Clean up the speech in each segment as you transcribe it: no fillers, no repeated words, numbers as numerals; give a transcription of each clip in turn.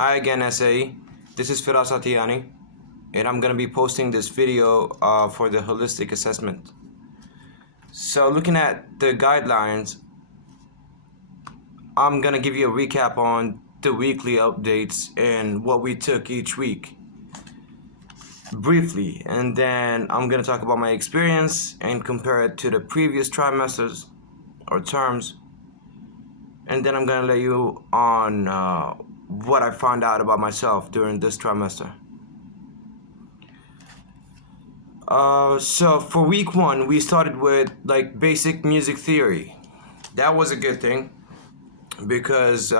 Hi again, SAE. This is Firas Atiyani, and I'm going to be posting this video for the holistic assessment. So, looking at the guidelines, I'm going to give you a recap on the weekly updates and what we took each week briefly, and then I'm going to talk about my experience and compare it to the previous trimesters or terms, and then I'm going to let you on what I found out about myself during this trimester. So for week one, we started with like basic music theory. That was a good thing because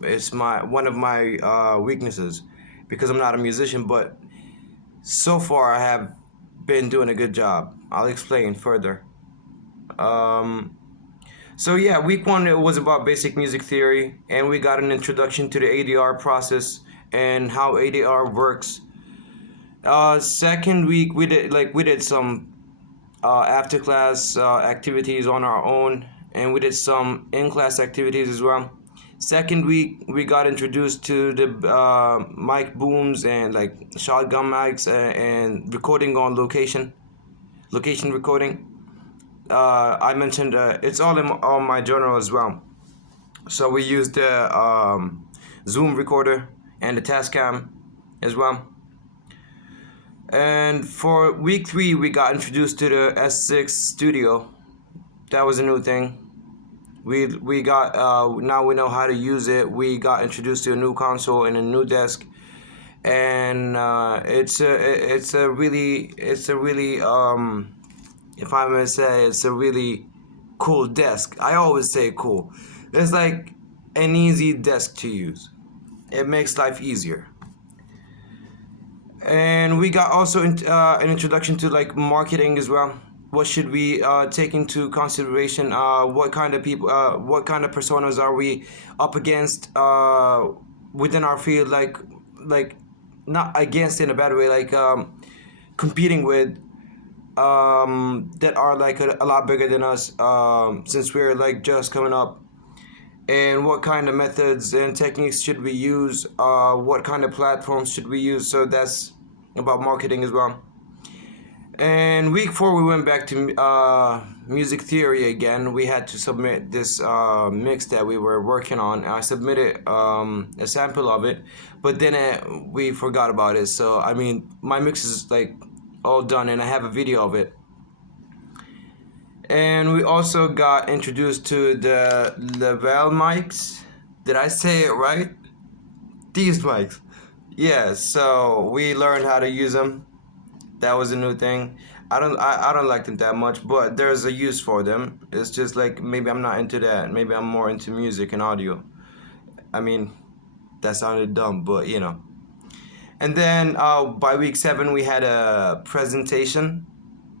it's one of my weaknesses because I'm not a musician, but so far I have been doing a good job. I'll explain further. So yeah, week one it was about basic music theory, and we got an introduction to the ADR process and how ADR works. Second week we did some after class activities on our own, and we did some in class activities as well. Second week we got introduced to the mic booms and like shotgun mics and recording on location recording. I mentioned it's all on my journal as well. So we used the Zoom recorder and the Tascam as well. And for week three, we got introduced to the S6 Studio. That was a new thing. We got now we know how to use it. We got introduced to a new console and a new desk, and it's a really if I may say, it's a really cool desk. I always say cool. It's like an easy desk to use. It makes life easier. And we got also an introduction to like marketing as well. What should we take into consideration? What kind of people, what kind of personas are we up against within our field? Like not against in a bad way, like competing with that are like a lot bigger than us since we're like just coming up. And what kind of methods and techniques should we use? What kind of platforms should we use? So that's about marketing as well. And week four, we went back to music theory again. We had to submit this mix that we were working on. I submitted a sample of it, but then we forgot about it. So I mean, my mix is like all done, and I have a video of it. And we also got introduced to the Level mics. Did I say it right? These mics. Yeah, so we learned how to use them. That was a new thing. I don't like them that much, but there's a use for them. It's just like maybe I'm not into that. Maybe I'm more into music and audio. I mean, that sounded dumb, but you know. And then by week 7 we had a presentation,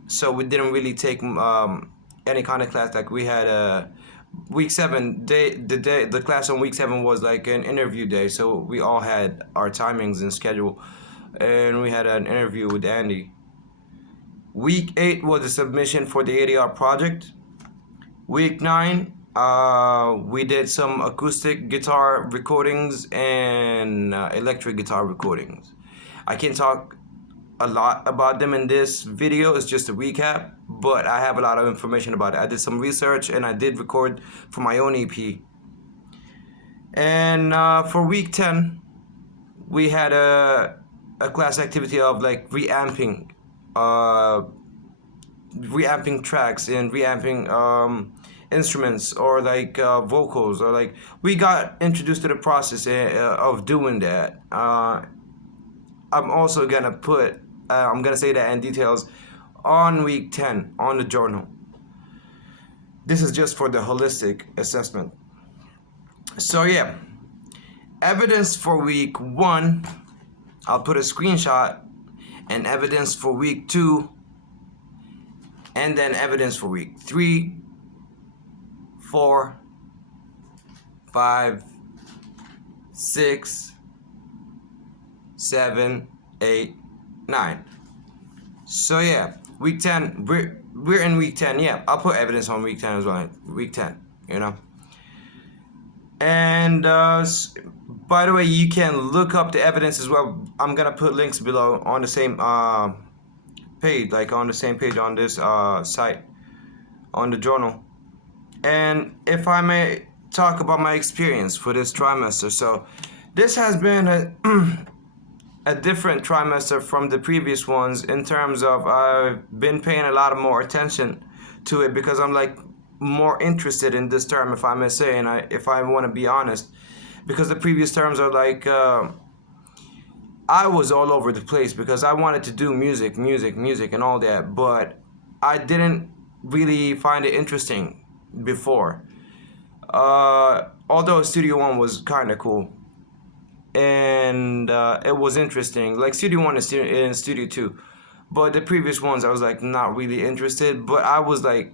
so we didn't really take any kind of class. Like we had a week 7 the class on week 7 was like an interview day, so we all had our timings and schedule, and we had an interview with Andy. Week 8 was a submission for the ADR project. Week 9 we did some acoustic guitar recordings and electric guitar recordings. I can't talk a lot about them in this video. It's just a recap, but I have a lot of information about it. I did some research and I did record for my own EP. And for week 10 we had a class activity of like reamping tracks and reamping instruments or like vocals, or like we got introduced to the process of doing that. I'm also gonna put I'm gonna say that in details on week 10 on the journal. This is just for the holistic assessment. So yeah, evidence for week 1, I'll put a screenshot, and evidence for week 2, and then evidence for week 3, 4, 5, 6, 7, 8, 9. So yeah, week 10, we're in week 10. Yeah, I'll put evidence on week 10 as well. Week 10, you know. And By the way, you can look up the evidence as well. I'm gonna put links below on the same page, like on the same page on this site, on the journal. And if I may talk about my experience for this trimester, so this has been a different trimester from the previous ones in terms of I've been paying a lot of more attention to it because I'm like more interested in this term, if I may say, and if I want to be honest, because the previous terms are like I was all over the place because I wanted to do music, and all that, but I didn't really find it interesting before. Although Studio One was kind of cool, and it was interesting, like Studio One and Studio Two, but the previous ones I was like not really interested. But I was like,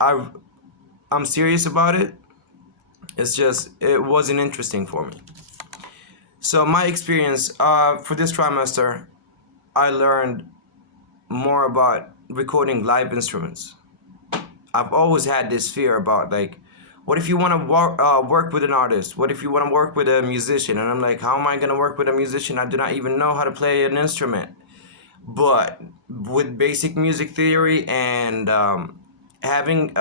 I'm serious about it. It's just it wasn't interesting for me. So my experience for this trimester, I learned more about recording live instruments. I've always had this fear about like, what if you want to work with an artist? What if you want to work with a musician? And I'm like, how am I going to work with a musician? I do not even know how to play an instrument. But with basic music theory and having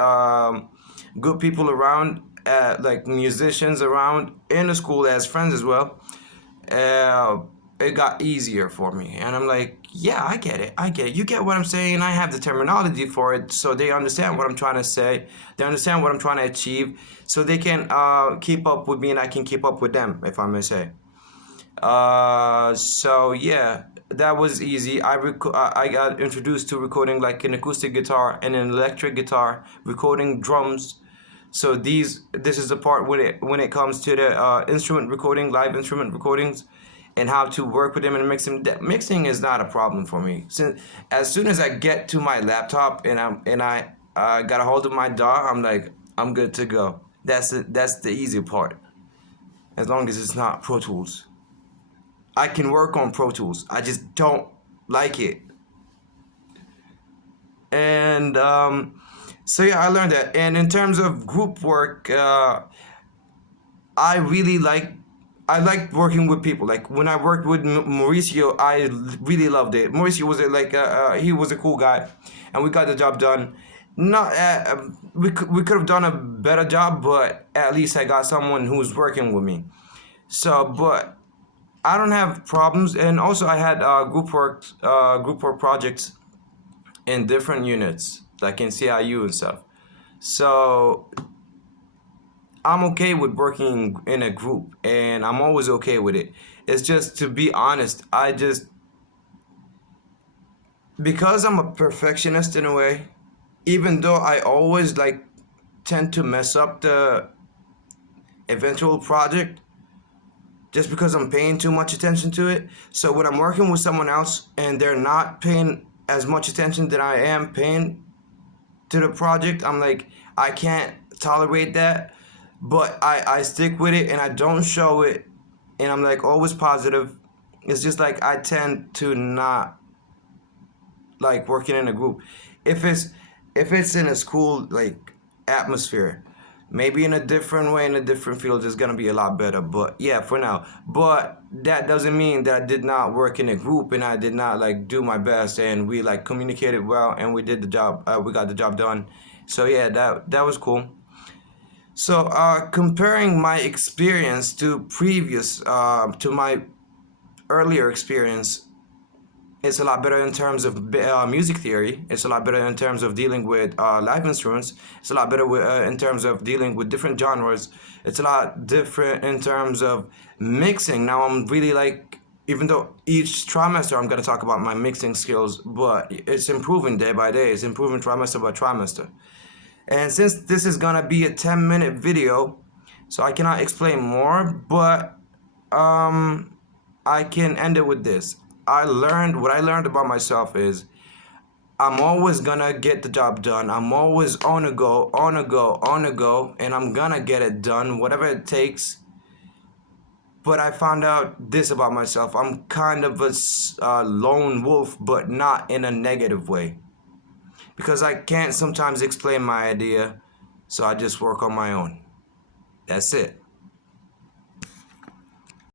good people around, like musicians around in the school as friends as well, it got easier for me. And I'm like, yeah, I get it. You get what I'm saying. I have the terminology for it, so they understand what I'm trying to say. They understand what I'm trying to achieve, so they can keep up with me and I can keep up with them, if I may say. So yeah, that was easy. I got introduced to recording like an acoustic guitar and an electric guitar, recording drums. So this is the part when it comes to the instrument recording, live instrument recordings, and how to work with them and mix them. Mixing is not a problem for me. Since as soon as I get to my laptop and I got a hold of my DAW, I'm like, I'm good to go. That's the easy part. As long as it's not Pro Tools. I can work on Pro Tools. I just don't like it. And so yeah, I learned that. And in terms of group work, I really like working with people. Like when I worked with Mauricio, I really loved it. Mauricio was he was a cool guy, and we got the job done. Not we could have done a better job, but at least I got someone who's working with me. So, but I don't have problems. And also, I had group work projects in different units, like in CIU and stuff. So I'm okay with working in a group, and I'm always okay with it. It's just, to be honest, because I'm a perfectionist in a way, even though I always like tend to mess up the eventual project just because I'm paying too much attention to it. So when I'm working with someone else and they're not paying as much attention that I am paying to the project, I'm like, I can't tolerate that. But I stick with it and I don't show it, and I'm like always positive. It's just like I tend to not like working in a group. If it's in a school like atmosphere, maybe in a different way, in a different field, it's gonna be a lot better. But yeah, for now. But that doesn't mean that I did not work in a group and I did not like do my best, and we like communicated well and we did the job. We got the job done. So yeah, that was cool. So comparing my experience to to my earlier experience, it's a lot better in terms of music theory. It's a lot better in terms of dealing with live instruments. It's a lot better in terms of dealing with different genres. It's a lot different in terms of mixing. Now I'm really like, even though each trimester I'm going to talk about my mixing skills, but it's improving day by day. It's improving trimester by trimester. And since this is gonna be a 10-minute video, so I cannot explain more, but I can end it with this. What I learned about myself is I'm always gonna get the job done. I'm always on a go, and I'm gonna get it done, whatever it takes. But I found out this about myself. I'm kind of a lone wolf, but not in a negative way. Because I can't sometimes explain my idea, so I just work on my own. That's it.